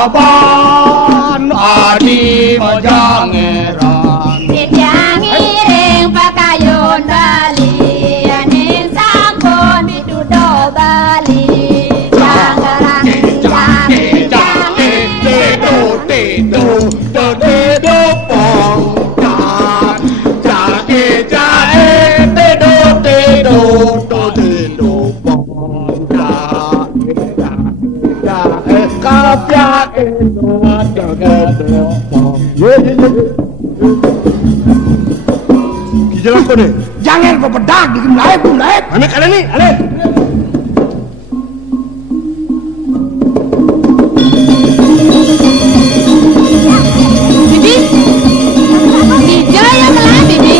Saban adi majangeran Jangiring pakayun Bali Aning sampun bitudo Bali Jangerang Jalan kau ni, jangan berpedak di laip. Mana kalian ni? Ale. Bibi Hijau yang melah Bibi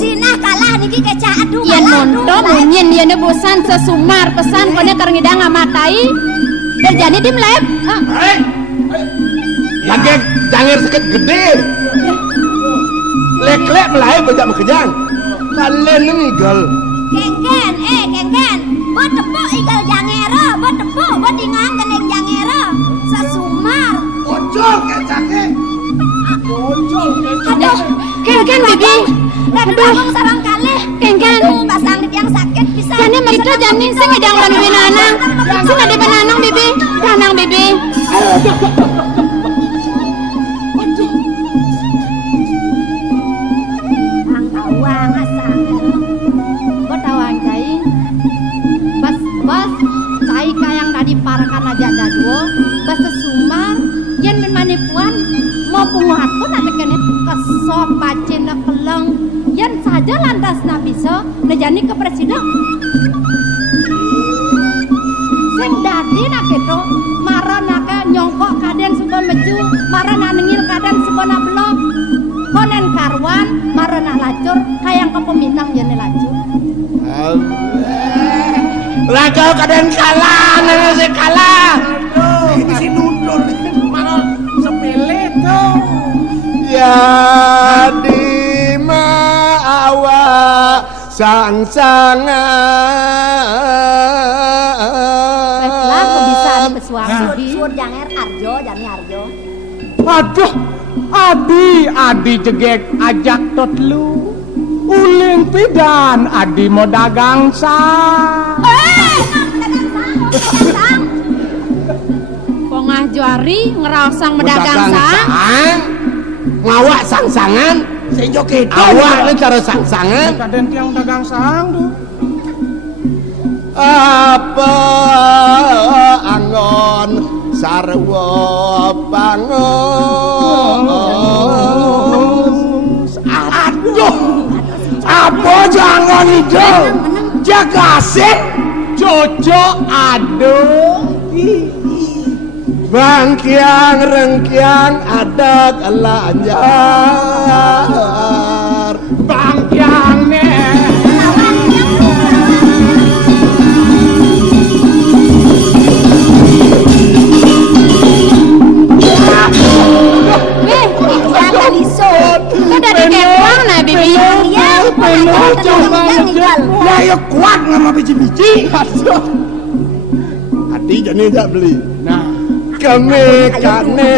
Sinah kalah niki keca aduh Yen monto munyin yen bosan sesumar pesan kone karengidang ngamatai terjadi di melep Lagi jangan sakit gede. Lek-lek melahir bajak berkejang. Kalian ni igal. Kengken buat tepuk igal jangero buat tepuk buat ingang keneng jangero sesumar Ojol kecake. aduh kengken Bibi aduh sarang kalih kengken pasang di yang sakit bisa jani itu jani sing ngedang lanuin anang sing ada benanang Bibi tanang Bibi ang asang buat tawang cai bas cai kayang tadi parakan aja daduo bas sesumar yen men manipuan mau punguhat pun ada kene kesop pacin na keleng yen saja lantas na bisa nejani ke presiden sing dadi nak itu marah nake nyongkok kaden suka meju marah nak nengil kaden suka na belok konen karwan marah nak lacur kayang kepeminang yen lacur Lagau kaden kalah, nana se kalah. Ini si nundul, mana sepele tu. Ya di maawa sang-sangan. Lah kok bisa ada pesuami sur janger Arjo, jani Arjo. Aduh, Adi jegek ajak tot lu. Uling pidan Adi mau dagang sang. Pongah juari ngerasang medagang sang. Ngawak sang-sangan. Saya joget. Awak ni cara sang-sangan. Kaden tiang dagang sang tu. Apa angon sarwa pangon. Aduh. Apa jangan itu? Jaga sih. Cocok aduh. Bangkiang rengkiang ada kelanjar. Bangkiang ne. Ya kuat nama biji-biji. Hati jadi tak beli. Nah, kami kane.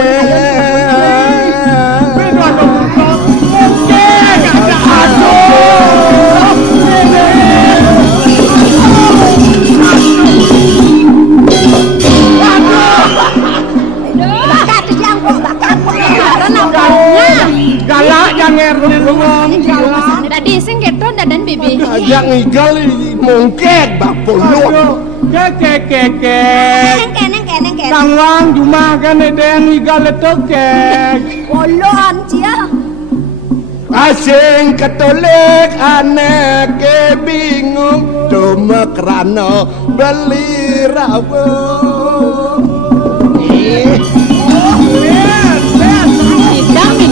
Galak jangan ngomong galak. Tadi sing keton dadan Bibi. Ajak ngigal mungkin bak puluh. Kek. Keneng. Tangwang cuma kan ada ngigal tokek. Polon cia. Asing ketolik anak bingung cuma kerana beli rawon.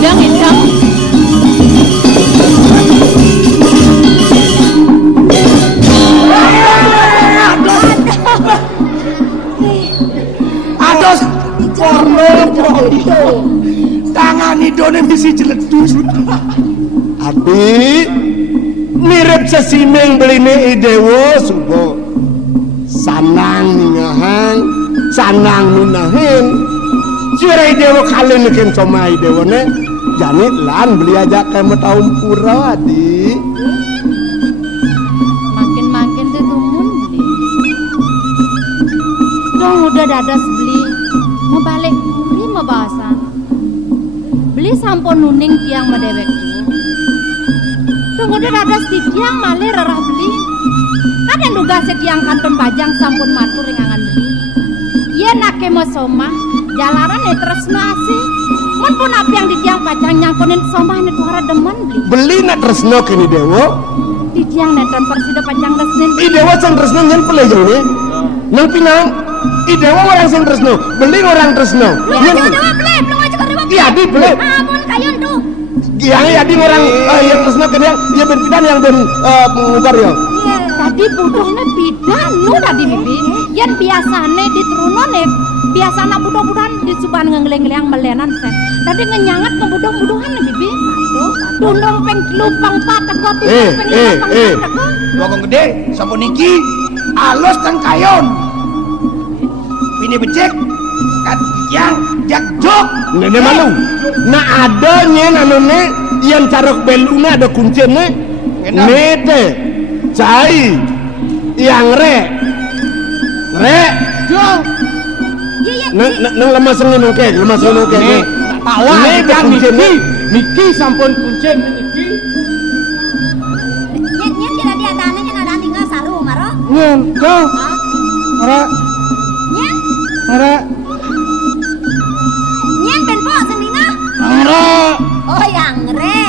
Hidang. Ados porno tangan idone misi jeledus. Adi mirip sesimeng beline idewo subo sanang ngahang sanang nunahin sirai dewa kalian ken somai dewa ne janit lan beli aja kamu tahun pura di makin teh tumun beli dong udah dadas beli mau balik kuri mau bahasan beli sampun nuning tiang medewek dong udah dadas di tiang malih rerah beli kan yang duga setiang kantun bajang sampun matur ringangan beli iya nake mau somah jalaran ya tresno asih mun pun apa yang di tiang bajang nyangkunin somah ini tuara demen beli nak tresno kini dewa di tiang neton persida panjang resnin i dewa sang tresno nyen pelejang nih nang pinang i dewa orang sang tresno beli orang tresno ya dewa beli belum aja ke dewa iya di beli ampun kayun tuh iya di orang yang tresno kini yang berpidan yang ben pengubar ya tadi butuhnya bidan nu tadi bibi yang biasane di terunone biasa anak budak-budakan di suban ngeleng-ngeleng melenan sen tadi ngenyangat ke budak-budakan bibi dundong peng lupang patek kok peng lupang patek Wakong gede sampun niki alus kan kayon ini becek kan yang jagjok nene malu nah adanya nanone yang carok beluna ada kuncinya nete cai yang re jo nang lemas ngene oke Nih, tawa Nih, kan kuncinya. Niki sampun kuncen niki. nyen tidak dia dana nyen ada tinggal saru maro Nyen, go. Ora, nyen ora. nyen ben po sendina Ora. oh yang re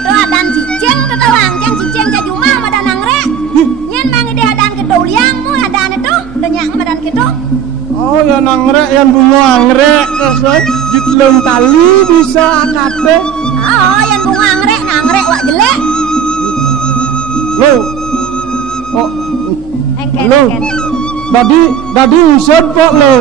tuh adan cicing tuh tawang jang cicing ca jumah madan ang re nyen mangi dia adan kedoliangmu adan itu denyak madan gitu Oh ya nangrek yang bunga anggrek terus jitlem tali bisa akate. oh yang bunga angrek wak jelek Lo. Oh, engken Lo. Dadi usut kok lo.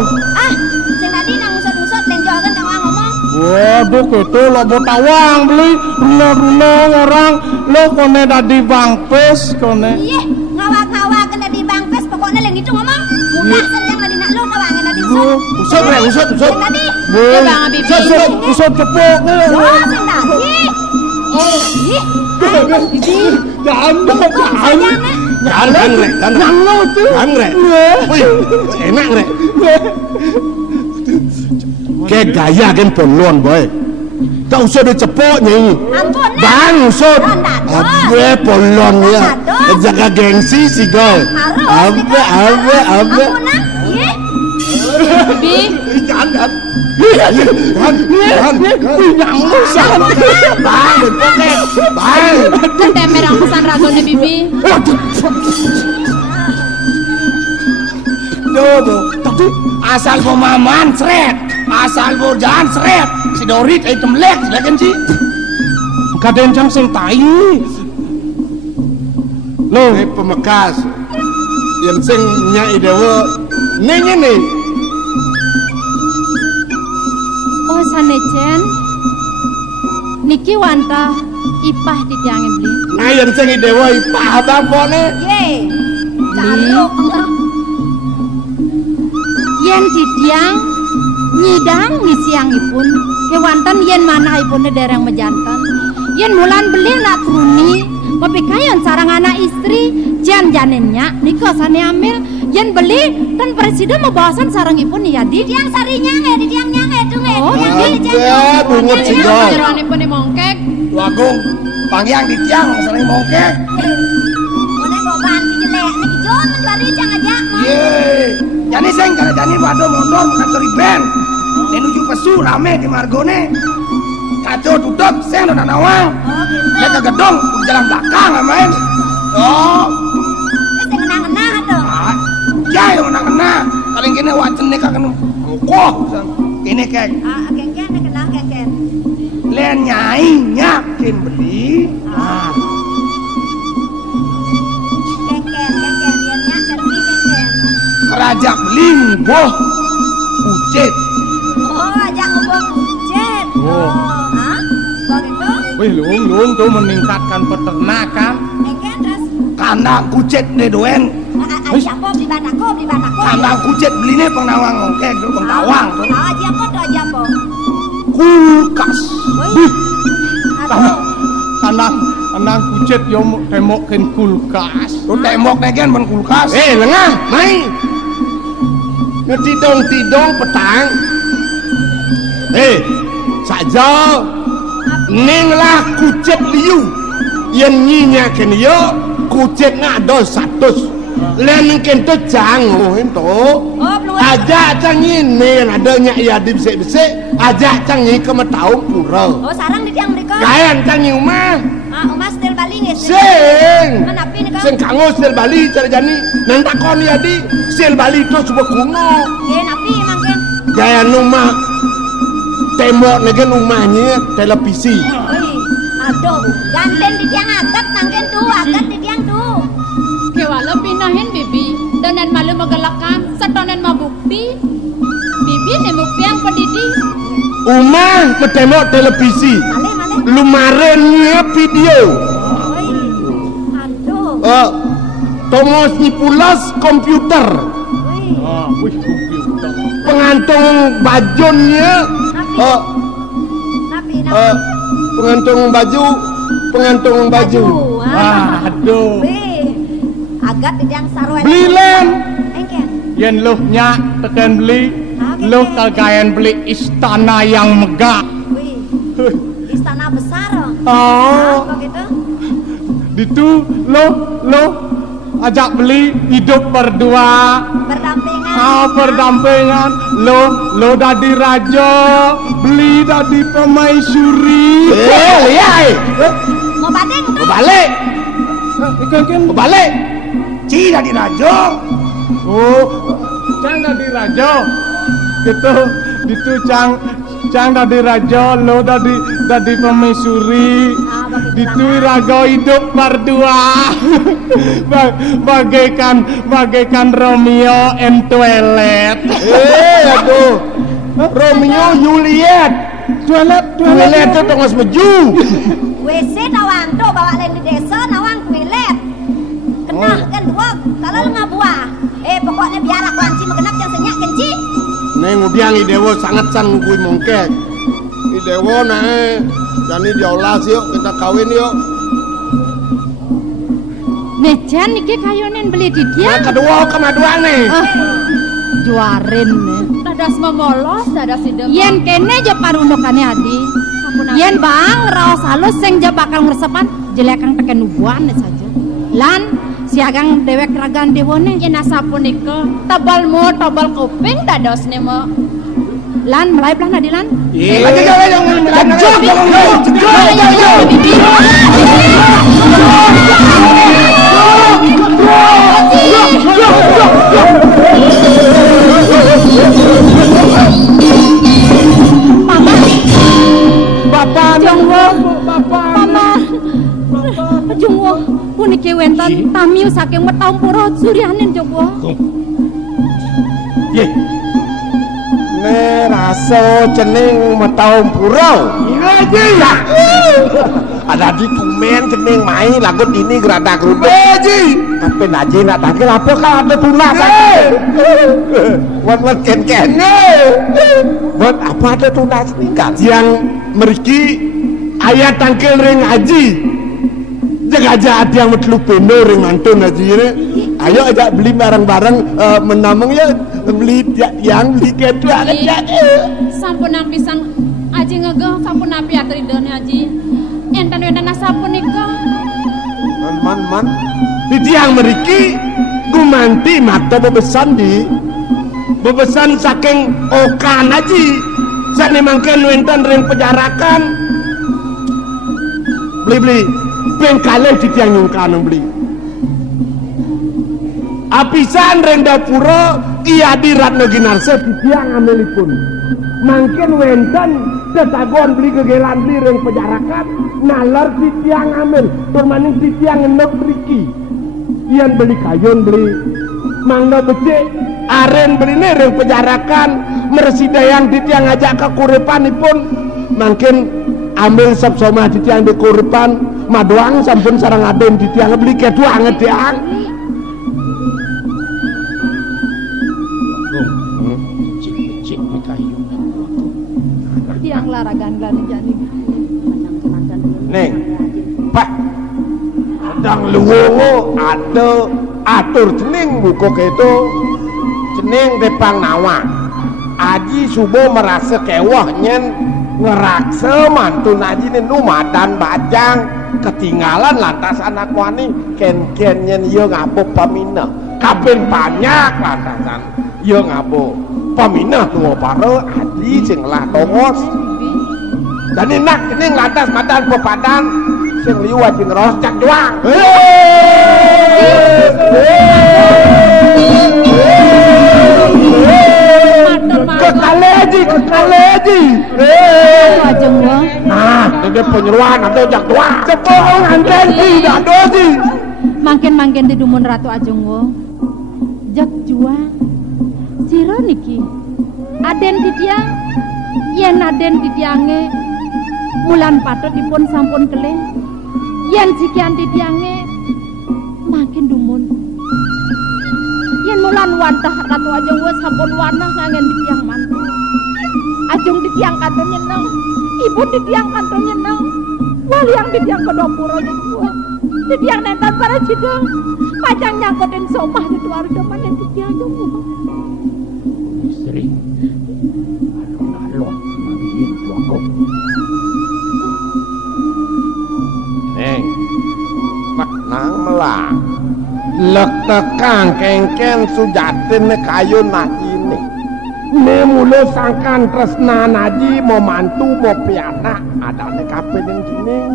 sing tadi nang usut-usut lenjoken kang ngomong Waduh gitu lo botawang beli runa orang lo kone dadi bangpes kone. iya ngawak-ngawak kena di bangpes pokoknya leng itu ngomong mudah senjang tadi nak lu kawangan tadi usut usut re usut sing tadi Bel. bang bibi Usut cepok oh sing tadi ih jangan re kan re wih enak re kayak gaya kan polon boy tak usah dicepok nyanyi ampun lah bang usut Rondados. abe polon ya Rondados. jaga gengsi sih goy harus abe ampun lah ih bibi jangan Yang usah. bang bang kan merang pesan ragolnya bibi tapi asal pemaman seret asal bojan seret si Dorit item lek silakan sih Kaden jam sing tai. Lo, pemekas yang sing nyai dewa nih oh sanejen niki wanta ipah di tiangin beli nah yang sing dewa ipah bapone ye caluk yen di tiang nyidang ni siangipun kewantan yen mana ipunnya dereng mejantan yen mulan beli nak truni tapi kayon sarang anak istri jan janennya niko sane amil yen beli dan presiden mau bawasan sarang ipun ya di tiang sarinya di tiang nyange tuh oh ada bungut sih goy ipun mongkek Wagung pangyang di tiang sering mongkek mana goban si jelek nih jon menjuari tiang aja ye jani seng karena jani waduh motor bukan band menuju pesu rame di margone kacau tutup seng dan nawang dia ke gedong di jalan belakang main oh saya ngenang-ngenang tuh ya yang kena kalian kini wajan nih kakak kokoh ini kayak kengken kenal kengken len nyai nyakin beli kengken liannya terbi kengken raja beli boh ucet oh ajak ngobong ujen hah begitu wih luung tuh meningkatkan peternakan. kengken terus kandang kucet nih doen Aji apa beli batako. Kandang kucet belinya pengnawang ngongkek tuh pengnawang tuh. Aji apa tuh aji apa? Kulkas. Wih. Aduh. Kanang kucet yo temokin kulkas. Tuh tembok negen ben kulkas. Lengah, mai. Tidong petang. Saja ning lah kucet liu. Yen nyinya ken yo kucet ngado 100. Len kento jango ento. Aja cang ini adanya iya di besek-besek. Aja cang ini ke metaung pura. Oh sarang di tiang mereka. Gayan cang ini umah. Umah setel Bali nggih. Sing. Menapi nih kan? Sing kango setel Bali cara jani. Nanti kon ya di setel Bali itu coba kuno. Napi mangken. Gayan umah. Tembok negen umahnya televisi. Aduh, ganten di tiang agat mangken tuh, agat di tiang tuh. Kewala pinahin bibi, danan malu magalakan, satonan mabukti. Bibi nemukti yang pedidi. Umah ketembok televisi. Male. Lumarennya video. Aduh. Tomos Nipulas komputer. Wih komputer. Pengantung bajonnya. Napi. Pengantung baju. Aduh. Agat di tiang sarwa. Beli lem. Engken. Yen luh nyak tekan beli. Luh kagayan beli istana yang megah. Wih. Istana besar. Begitu. Ditu luh ajak beli hidup berdua. Berdampingan. Berdampingan. Lo dadi raja, beli dadi pemaisuri. Mau banding tuh. Balik. Balik. Ci dadi raja. Cang dadi raja. Gitu cang dadi raja, lo dadi pemaisuri. Itu raga hidup berdua. bagaikan Romeo and Juliet. Aduh. Romeo Juliet. Juliet itu tengah semeju. WC nawang tuh bawa lain di desa nawang toilet. Kena kan dua kalau ngabuah. Pokoknya biar aku anci mengenap yang senyak kenci. Neng udiang idewo sangat sang kui mongkek. Idewo nae. Jadi diolah yuk kita kawin yuk. Mejan niki kayunen beli di dia. Kedua nih. Juarin nih. Dadas memolos, dadas sidem. Yen kene aja parunukane adi. Yen bang raos halus sing aja bakal ngresepan jelekang teken ubuan saja. Lan siagang dewek ragan dewone yen asapunika tabalmu tabal kuping dadosne mo. Lan mulai pelan adilan. Bapak Jungwo puniki wenten tamiu saking metaung pura suryanin Jungwo. Ne rasa cening metaung pura. Iya. Ada di tumen cening main lagut ini gerada geruduk. Beji. Apa naji nak takil apa kan ada tunas. Buat ken. Buat apa ada tunas tinggal. Yang meriki ayat tangkil ring haji. Jaga aja ada yang metelu peno ring mantun haji ini. Ayo ajak beli barang-barang menamung ya beli yang beli kedua aja. Sampun nang pisang aji ngegeh sampun api atridone aji. Enten wena sampun nikah. Man. Di tiang meriki gumanti mata bebesan bebesan saking okan aji. Saat ni mangken wenten ring penjarakan. Beli bengkale di tiang nyungkan beli. Apisan ring dapura iya di Ratna Ginarsa di tiang amelipun. Mangken wenten tetagon beli kegeran beli ring penjarakan. Nalar di tiang amel permaning di tiang enak beriki ian beli kayun beli mangga becek aren beli ring penjarakan meresidayang di tiang ajak ke kuripanipun mungkin ambil sop-soma di tiang di kuripan maduang sampun sarang aden di tiang beli kedua tiang Neng, Pak, sedang luwo ada atur jeneng buku itu jeneng Depang Nawa. Aji subuh merasa kewah nyen ngerakse mantun aji nu madan bajang ketinggalan lantas anak wani ken-ken nyen yo ngapo pamina kaben banyak lantasan yo ngapo pamina tua pare aji sing lah tongos dan enak ini lantas madan pepadan sing liwat sing ros cak doang kekaleji Ajeng wo. nah ini penyeruan atau jak doang sepuluh anten tidak dosi Mangken di dumun Ratu Ajeng wo. Jak juang. Sira niki. Aden ditiang. Yen aden ditiange mulan patut dipun sampun kelih. Yen sikian ditiange makin dumun. Yen mulan wantah Ratu Ajeng wo sampun wanah ngangen ditiang mantu. Ajeng ditiang kanton nyeneng, ibu ditiang kanton nyeneng, waliang ditiang kedopuro nyeneng, ditiang nentan para cideng, pajang nyangkutin somah di keluarga mana ditiang nyeneng. istri alon-alon mabihin tuangkong neng pak nang melang lek tekan kengken sujatin kayu nak ini mulu sangkan tresna naji mau mantu mau piana ada ne kape yang jening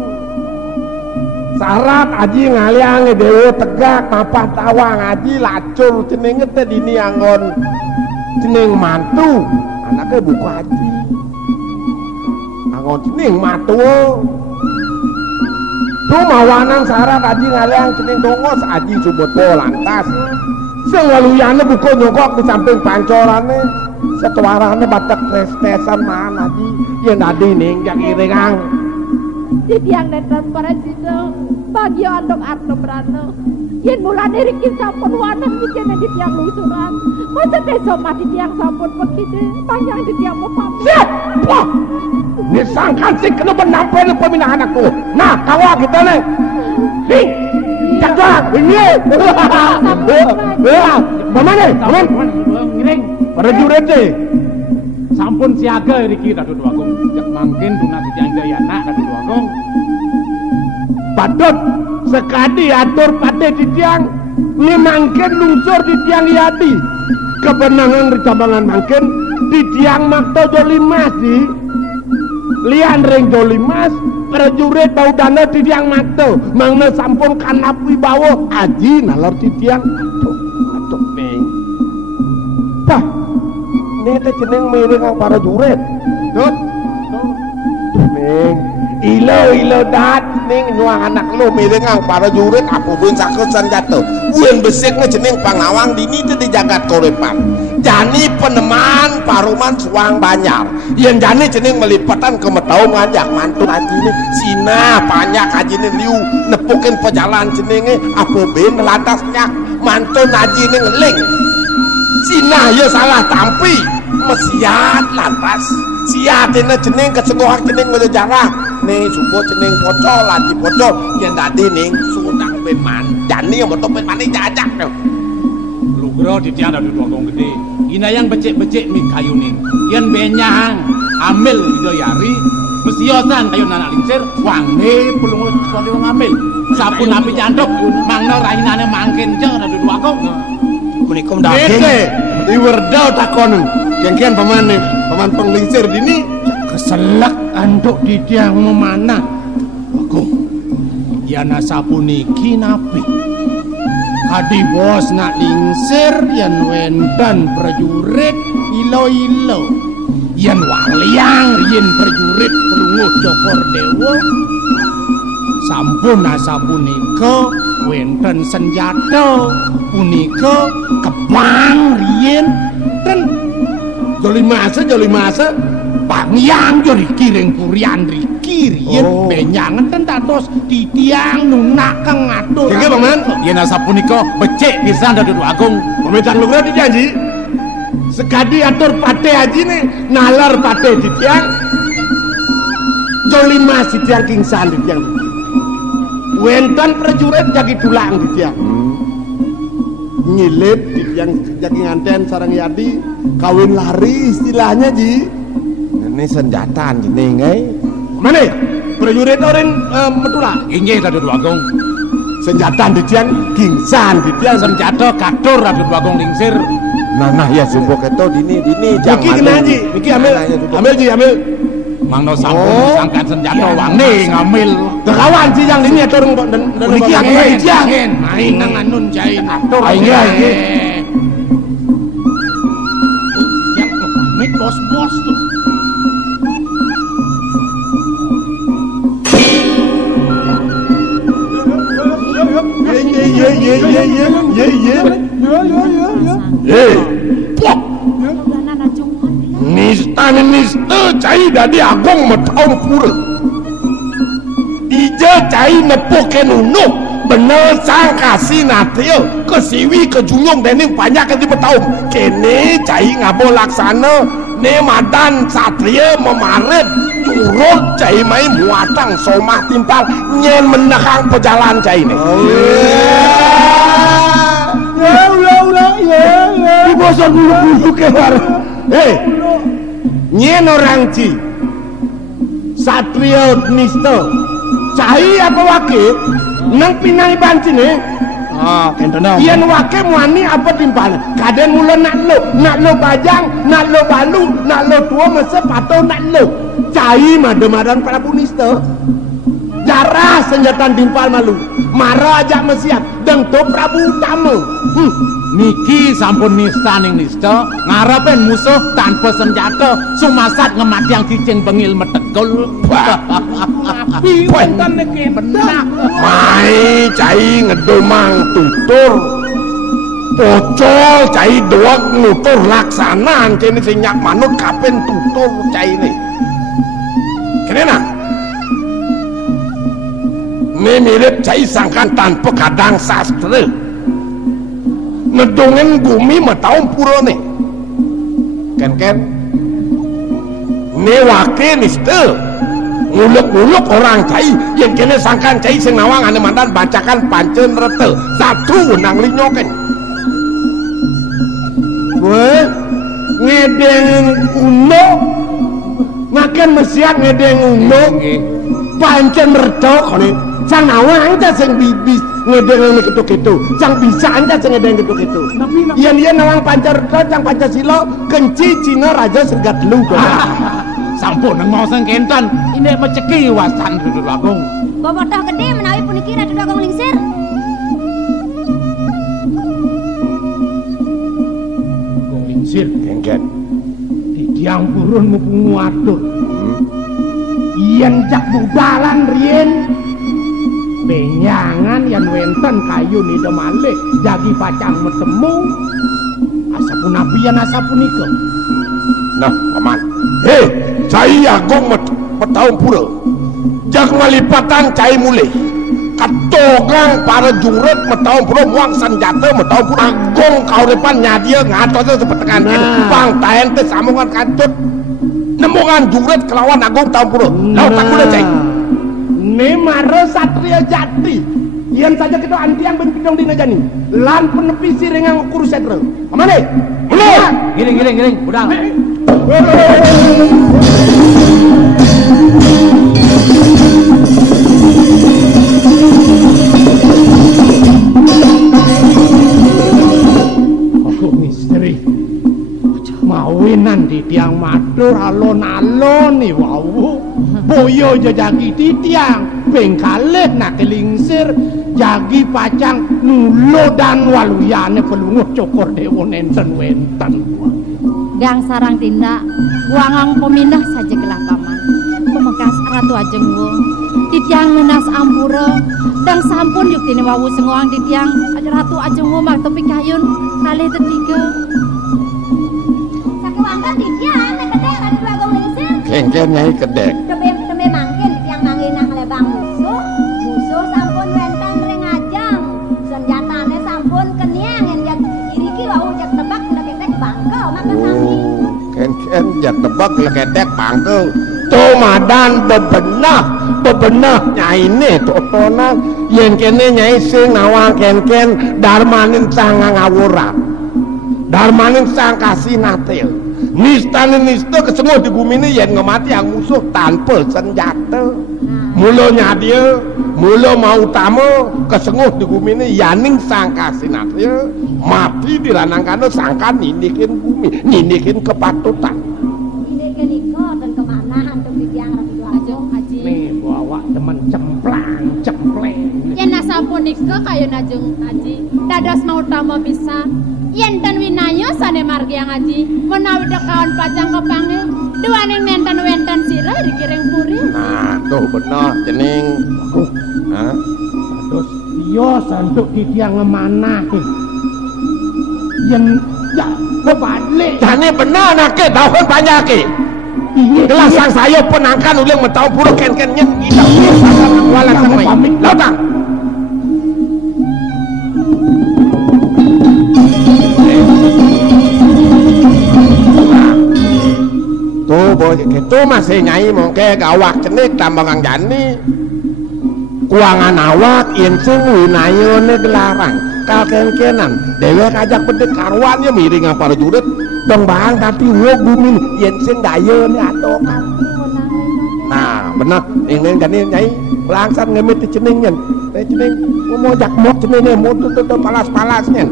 syarat aji ngaliang dewa tegak apa tawa ngaji lacur jeneng teh dini anggon jeneng mantu anaknya buku haji anggon jeneng mantu tuh mawanang syarat aji ngaliang jeneng dongos aji subut lantas sengaluyane buku nyokok di samping pancorannya setuarane batak restesan mana aji yang tadi ning yang irengang Ditiang nentan para cideng, bagio andong rano. Yen mulane riki sampun wanah dikene ditiang lusuran. Masa teh somah ditiang sampun pekide, panjang ditiang mau pamit. siap wah disangkan sih kena benampai lu pemina anakku nah kawa kita nih nih cakak ini bagaimana teman ngiring prajurit sih sampun siaga riki Ratu Agung jak mangkin duna ditiang jayana Ratu Agung patut sekadi atur pada di tiang ini mangkin lungsur di tiang yadi kebenangan ricabangan mangkin di tiang makto jolimas di lian ring jolimas prajurit bau dana di tiang makto mangna sampun kanap wibawa aji nalor di tiang aduh neng bah ini teh jeneng miring ang prajurit tut neng ilo dat ning nyuang anak lo miring ang prajurit apapun sakusan jatuh uin besiknya jeneng Pangawang dini itu di jagat korepan jani peneman paruman suang banyar yang jani jeneng melipatan ke metau ngajak mantu aji ini sina banyak aji ini liu nepukin pejalan jenenge apobin lantasnya mantu aji ini ngeling sina ya salah tampi mesiat lantas siatin jeneng kesegohak jeneng ngejarah nih subuh jeneng pocol lagi pocol yang tadi nih sudang beman jani yang betul beman ini jajak lugro ditiang Ratu Agung gede ina yang becek-becek mi kayu ning yen benyang amil didoyari mesti yosan kayu nanak lincir wangi pelungu sesuatu yang amil sapun api canduk mangno rahinane mangkin je Ratu Agung Kunikum daging iwerdau takon kengkian paman penglincir dini keselak anduk di tiang memana Agung yana sapuniki napi kadi bos nak lingsir yan wendan prajurit ilo yan waliang yen prajurit pelunguh Jokor Dewa sampun asapunika wenten senjata punika kebang riyen ten jolimase pangyang jori kiring purian riki riyen benyangan ten tatos ditiang nunak kang ngatur sehingga paman yen asapunika becik pisan Ratu Agung pemegang lugro dijanji sekadi atur pate haji nih nalar pate di tiang jolima si tiang kingsan di tiang wenten prajurit jagi tulang di tiang nyilip di tiang jagi nganten sarang yadi kawin lari istilahnya ji ini senjata ini ngai mana ya prajurit orang metula inggih Ratu Dwagong senjata di tiang kingsan di tiang senjata kadur Ratu Dwagong lingsir nah ya subuh keto dini Niki kena ji Niki ambil ji ambil mangno sampun sangkat senjata wani ngambil kawan si yang ini atur niki yang main nang anun jain atur yang mit bos-bos tuh nista cai dadi agong metau pura ija cai nepoken unu bener sang kasih natio kesiwi kejunyong dening banyak yang dibetau kene cai ngabo laksana ne madan satria memaret turut cai mai muatang somah timpal nyen menekang pejalan cai ne ya bosok bulu ke war nyen orang ci satria nista cai apa wakil nang pinai bancine kentena yen wake muani apa timpal kaden mula nak lo bajang nak lo balu nak lo tua masa pato nak lo cai mademadan Prabu nista jarah senjata timpal malu marah aja mesiap deng to Prabu utama niki sampun nista ning nista ngarepen musuh tanpa senjata sumasat ngematiang cicing bengil metegul wenten niki benak mai cai ngedomang tutur pocol cai doak nutur laksanaan kene sing nyak manut kapen tutur cai ne kene na ne mirip cai sangkan tanpa kadang sastra ngedongeng bumi mataung pura nih ken ne wake nista nguluk-nguluk orang cai yang kene sangkan cai sing nawang ane mandan bacakan pancen rete satu nang linyoken weh ngedeng uno makan mesiak ngedeng uno pancen rete kone sang nawang aja sing bibis ngedeng ketuk-ketuk sang bisa anda sing ngedeng ketuk-ketuk yang dia nawang pancarta sang Pancasila kenci Cina raja sergat lu sampun nang mau sing kenten ini meceki wasan Ratu Dwagong bobotoh gede menawi puniki Ratu Dwagong lingsir Dwagong lingsir kengken di tiang purun mumpung ngatur yen jak bubalan rien benyangan yang wenten kayu ni malih jagi pacang metemu asapun apian asapun iko nah paman cai agong metahun pura jak malipatan cai mulai katogang para juret metahun pura muang senjata metahun pura agong kaurepan nyadia ngatos sepetekan bang taen te sambungan kantut nemungan juret kelawan agong tahun pura laut aku dah cai ne maro satria jati yen saja kita antiang ben pidong dina jani lan penepi sirengang ukur sedre amane mulai giring udang aku misteri mawinan di tiang matur alon-alon nih wau boyo jajagi di tiang bengkaleh nak kelingsir jagi pacang nulo dan waluyane pelunguh cokor dewa nenten wenten gang sarang tindak buangang pemindah saja kelah paman pemekas Ratu Ajengwo di tiang lunas ampura dan sampun yuk tini wawu sengoang di tiang Ratu Ajengwo martopi kayun kali ketiga sakewangka di tiang kedek Ratu Dwagong lingsir kengken nyai kedek tebe mangkin di tiang manginang lebang musuh sampun wenten rengajang senjatane sampun keniang yang iriki wawu jak tebak kedek bangkau makan sami kengken jak tebak leketek bangkau madan bebenah nyai ini totonan yen kene nyai sing nawang ken darmaning sang ngawuran darmaning sang kasinatil nista kesenguh di bumi ini yen ngemati yang musuh tanpa senjata mula nyadia mula mau utama kesenguh di bumi ini yaning sang kasinatil mati diranangkan sangkan ninikin bumi ninikin kepatutan dan kemana antum di tiang rapi haji nih bawa teman cempleng yen asapunika kayu najeng haji dados mau utama bisa yen dan winayo sane margi yang haji menawi dekawan pajang kepange duaning nenten wenten sira dikiring puri nah tuh bener cening terus iya santuk di tiang ngemana yen ya kebalik jane bener nake daun banyak ke gelas sang saya penangkan ulang metau pura ken-kennya kita walang semai lautang tuh boy itu masih nyai mongke gawak cenik tambangan jani kuangan awak yen sing winayone dilarang kalken-kenan dewek ajak bedek karwannya miring para jurit dong bang tapi wo bumi yen sing dayeune atokan nah bener ini kan nyai langsung ngemit ceningnya cening mau jak mok ceningnya mau tuh palas-palasnya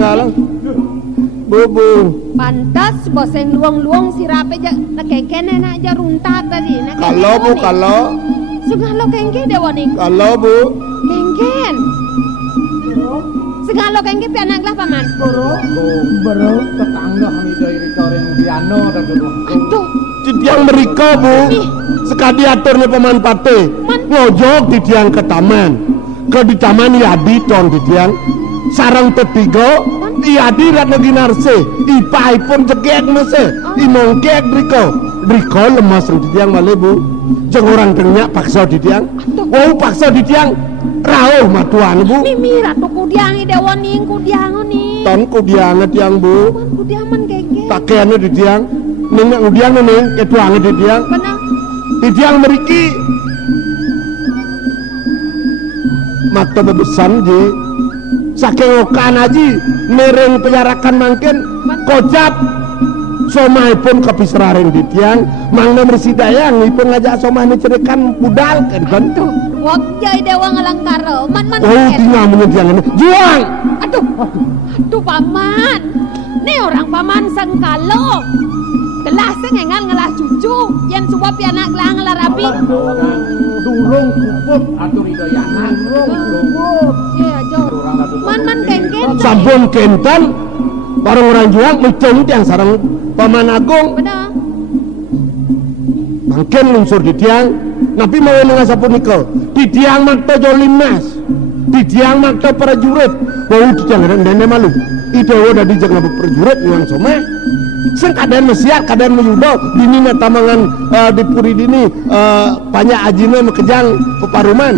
ngalang bubu pantas boseng luang-luang sirape aja nakengkene na aja runtat tadi kalau bu kalau segalo kengke dewaning kalau bu kengken segalo kengke pianaglah paman bro tetangga kami dari restoran piano dan duduk aduh tiang mereka bu sekali aturnya paman pate ngojok di tiang ke taman ya di ton di tiang sarang tetiga iadi rat naginarse ipai pun jegek nase imongkek Riko lemas di tiang malih bu jeung orang tengnya paksa di tiang paksa di tiang rauh matuan bu mimi ratu kudiangi dewaning kudiangoni ton kudiange tiang bu kudiaman keke pakaiannya di tiang neng udiang nih ketuange di tiang benar di tiang meriki mata bebesan ji saking okan aji mereng penyarakan mangken kocap somai pun kepisraring di tiang mangna mersidayang ipun ngajak somai cerikan budal kan tuh wajai dewa ngelangkaro man tinggal menyediang juang aduh paman nih orang paman sengkalo gelas ngengal ngelah cucu yang suap anak gelah ngelah rapi durung kuput atur idoyanan durung iya jo man kengken sampun kentan barang orang juang menceng tiang sarang paman agung benar mangken lungsur di tiang napi mau ngasah punika di tiang makta jolimas di tiang makta prajurit bau di tiang dene malu itu udah dijak ngabuk prajurit nguang some sing kadang mesiak kadang meyudo dini tamangan di puri dini banyak ajine mekejang peparuman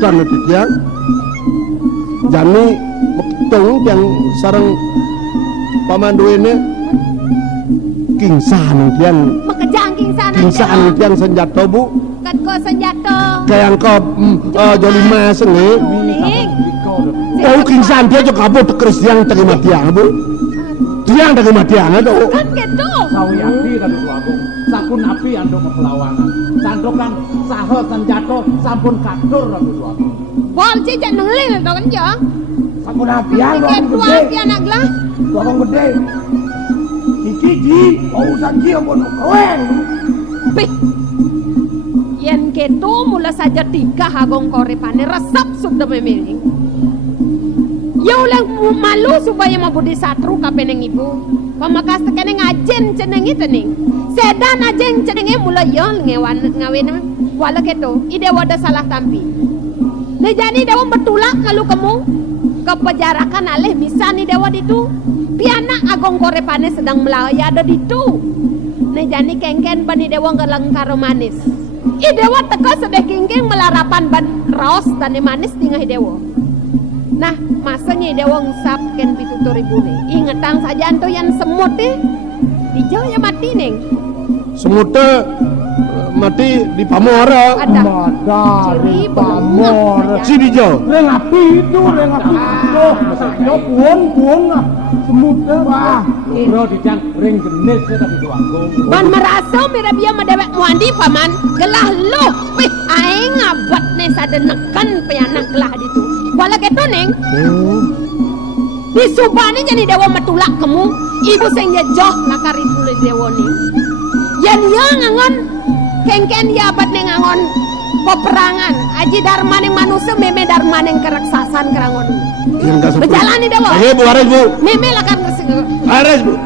kan di tiang jani meketung yang sarang paman duene kingsan tiang mekejang kingsan tiang senjata bu kan ko senjata kayak kau jolimas nih kingsan dia juga kabut keris tiang terima tiang bu tiang terima tiang itu kan gitu sawyakti dari tuagung sakun api ando perlawanan sandokan saha senjata sampun kadur dari tuagung bol cicak nelil to kan ya sakun api ando gede api anak lah tuagung gede iki ji urusan ji pun keren pih yen ketu mula saja tiga hagong korepane resep sudah memilih ya ulang malu supaya mau budi satru kapeneng ibu pemakas tekene ngajen ceneng itu nih sedan ajen cenenge mula yon ngewan ngawena wala ketu ide wada salah tampi Nejani dewa betulak kalau kamu kepejarakan alih bisa nih dewa itu. Piana agong korepane sedang melaya ada ditu. Nejani kengken bani dewa ngelang karo manis. I dewa teka sedeh kingking melarapan ban raos tani manis tingah dewa. Nah masanya dewa ngesap ken pitutur ibune. Ingetang saja anto yang semut dijauh ya mati neng. Semutnya mati di Pamora. Ada Ciri Pamor. Si dijauh. Leng api itu, leng api. Yo puon lah. Semutnya wah. Lugro ditiang ring jenis tadi tu agung. Ban merasa mirabia medewek muandi paman gelah lu. Wih aing abad nih sadenekan pianak gelah ditu. Wala keto neng. Di subani jadi dewa metulak kamu. Ibu sing joh lakar itu le dewa nih. Yan ngangon kengken ya abad nih ngangon peperangan. Aji darmaning manusia meme darmaning keraksasan kerangon. Berjalan nih dewa. Ayo Bu, Ares Bu. Meme lakar ngerseng. Ares Bu.